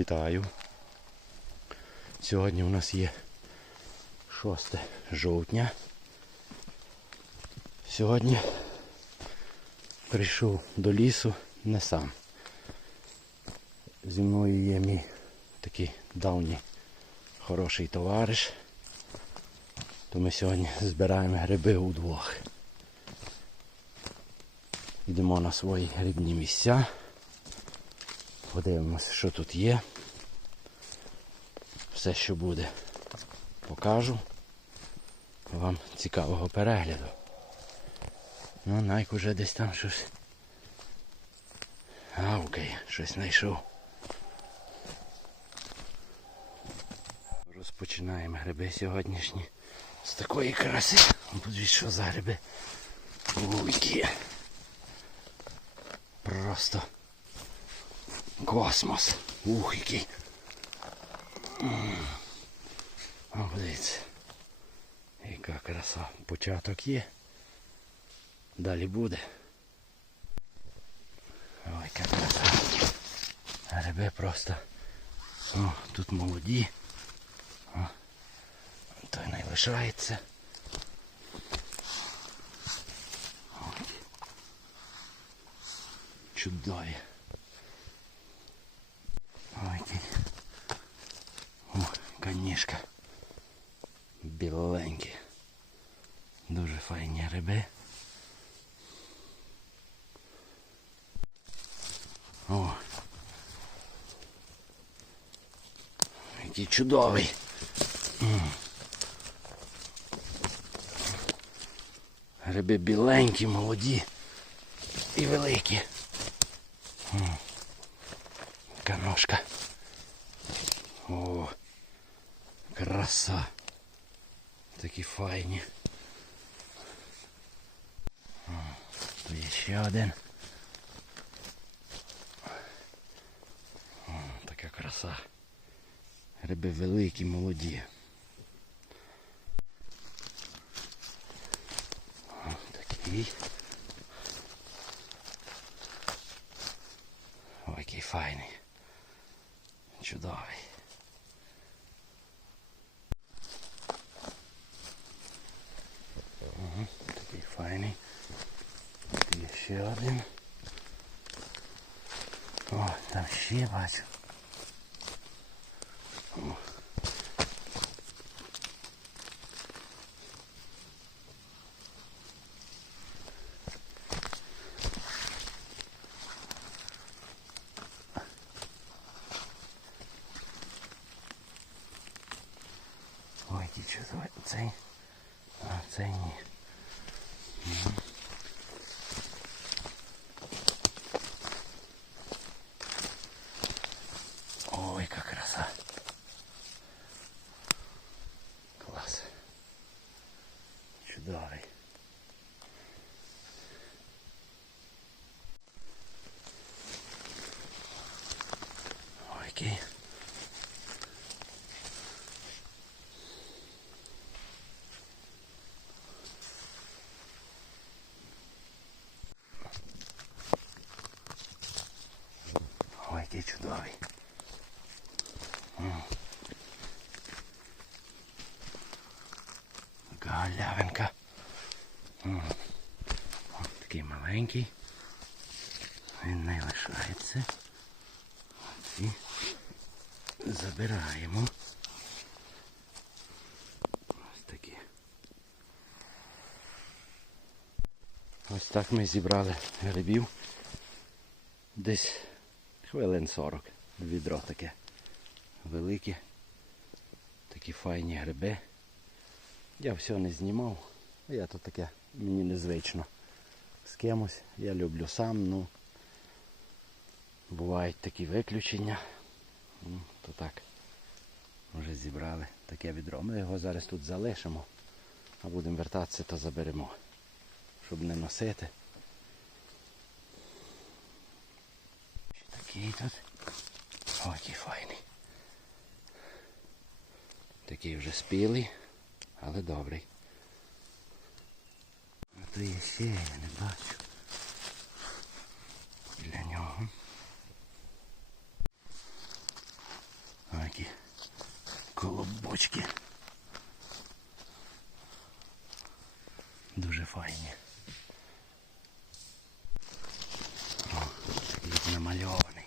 Вітаю. Сьогодні у нас є 6 жовтня. Сьогодні прийшов до лісу не сам. Зі мною є мій такий давній хороший товариш. То ми сьогодні збираємо гриби удвох. Йдемо на свої грибні місця. Подивимося, що тут є. Все, що буде, покажу. Вам цікавого перегляду. Ну, Найк уже десь там щось. Гавкає, щось знайшов. Розпочинаємо гриби сьогоднішні з такої краси. Подивіться, що за гриби. Уй, які. Просто космос. Ух, який. О, подивіться. Яка краса. Початок є. Далі буде. Ой, яка краса. Гриби просто. О, тут молоді. О, той не лишається. Чудові. Ой, який. О, канішка. Біленькі. Дуже файні риби. О. Який чудовий. М. Гриби біленькі, молоді і великі. Яка. О, краса. Такі файні. О, тут ще один. О, така краса. Гриби великі, молоді. О. Ой, який файний. Чудовий. Ага, такий файний. Є ще один. О, там ще бачу. Ой, який чудовий. Цей. А, цей ні. Мгм. Ой, яка краса. Клас. Чудовий. Ой, який. Ой, який чудовий. Така галявинка. Такий маленький. Він не лишається. І забираємо. Ось такі. Ось так ми зібрали грибів. Десь хвилин 40. Відро таке велике. Такі файні гриби. Я все не знімав. Я тут таке мені незвично з кимось. Я люблю сам, ну бувають такі виключення. Ну, то так. Вже зібрали таке відро. Ми його зараз тут залишимо, а будемо вертатися, то заберемо, щоб не носити. Такий тут. О, який файний. Такий вже спілий, але добрий. А то є ще, я не бачу. Для нього. О, які колобочки. Дуже файні. О, як намальовані.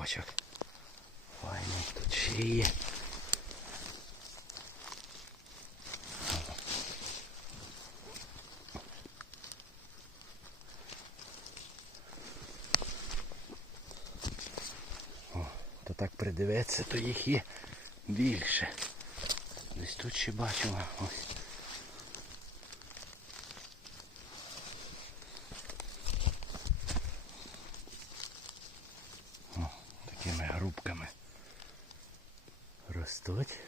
Колобочок. Файний тут ще є. О, то так придивитися, то їх є більше. Десь тут ще бачила. Ось. О, такими грубками ростуть.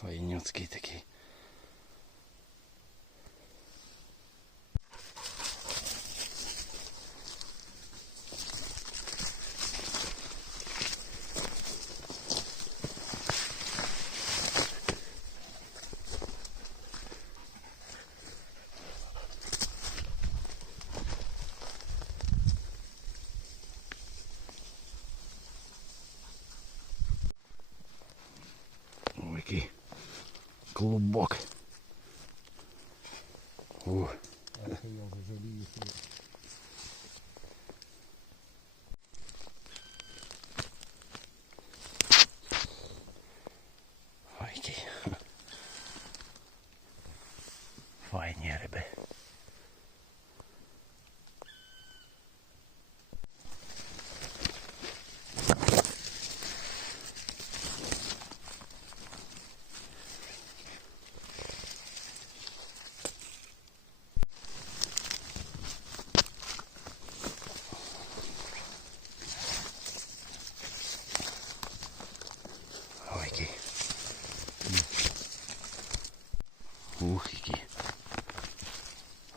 Файнюцький такий. Ой, який клубок. О, ой, який. Файні риби. Ой, який. Ух, який.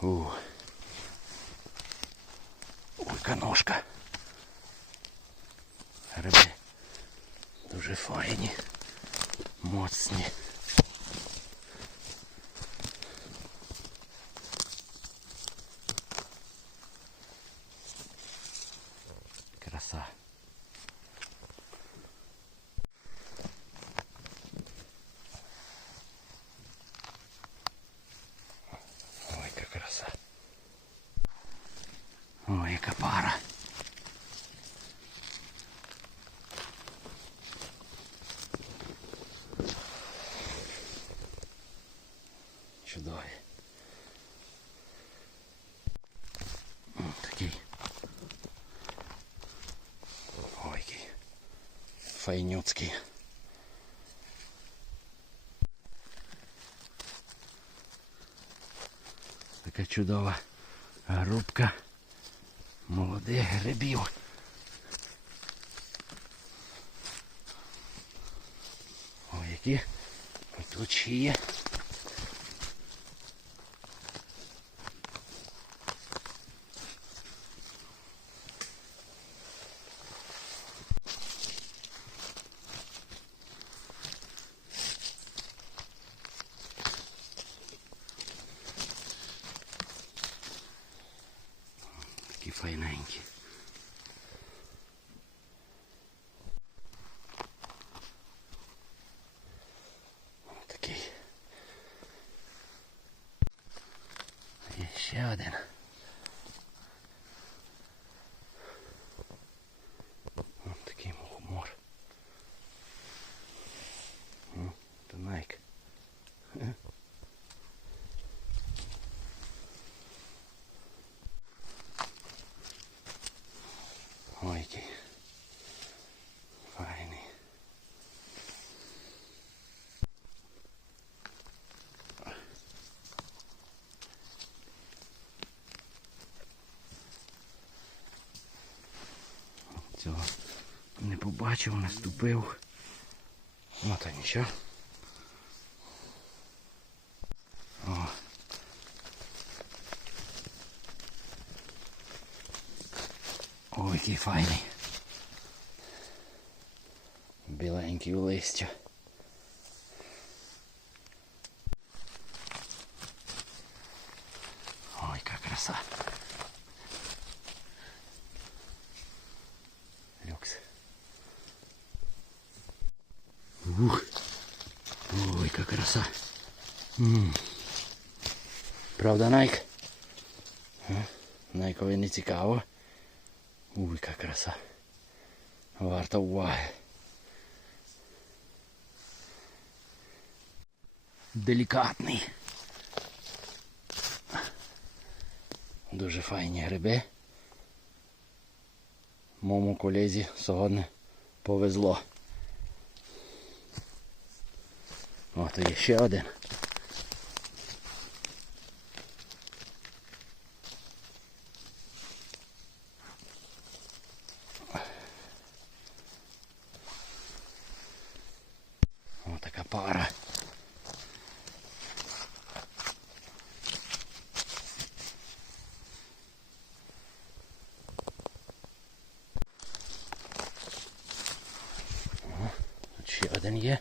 Ух. Ой, каношка. Риби дуже файні, моцні. Краса. Ой, яка краса. Ой, яка пара. Чудові. Такий. Ой, який. Файнюцький. Така чудова грубка молодих грибів. Ой, які тут ще є. Такі файненькі. Такий. Є ще побачив, наступив. Ну та нічого. О. Ой, який файний. Біленький листя. Найк? А? Найкові не цікаво. Уй, яка краса. Варта уваги. Делікатний. Дуже файні гриби. Моєму колезі сьогодні повезло. О, то є ще один. О, така пара. О, Тут ще один є.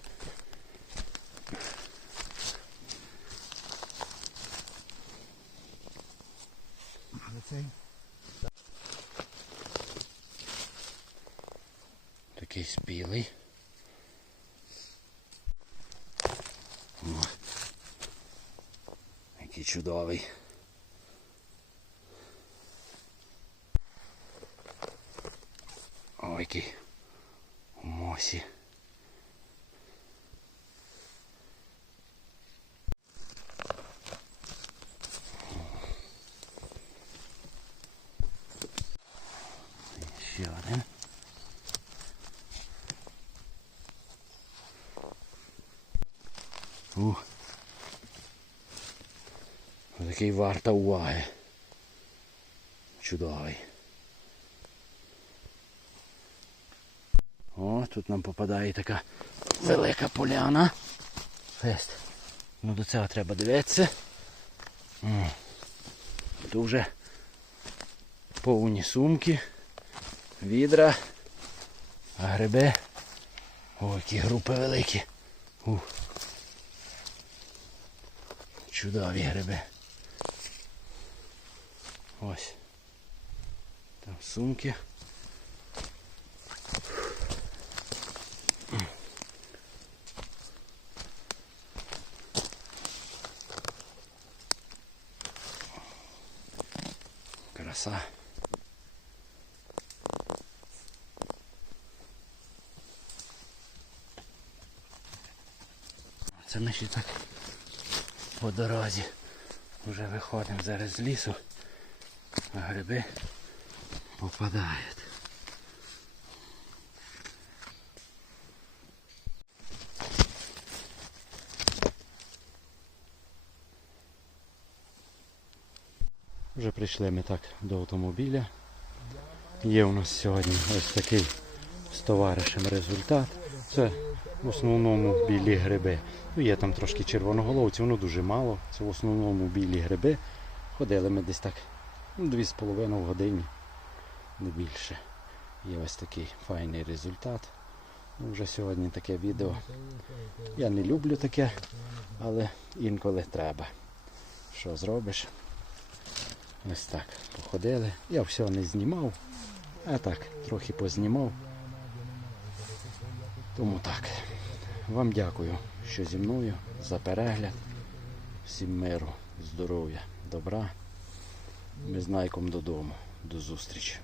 Такий спілий. Який чудовий. Ой, який у мосі. Ще один. Ух. Такий варта уваги. Чудовий. О, тут нам попадає така велика поляна. Фест. Ну до цього треба дивитися. Тут вже повні сумки, відра, гриби. Ой, які групи великі. Ух. Чудові гриби. Ось. Там сумки. Краса. Це ще так по дорозі. Вже виходимо зараз з лісу, а гриби попадають. Вже прийшли ми так до автомобіля. Є у нас сьогодні ось такий з товаришем результат. Це в основному білі гриби. Ну, є там трошки червоноголовців, воно дуже мало. Це в основному білі гриби. Ходили ми десь так ну, дві з половиною години, не більше. Є ось такий файний результат. Ну, вже сьогодні таке відео. Я не люблю таке, але інколи треба. Що зробиш? Ось так походили. Я все не знімав, а так, трохи познімав. Тому так. Вам дякую, що зі мною за перегляд. Всім миру, здоров'я, добра. Ми знайком додому. До зустрічі.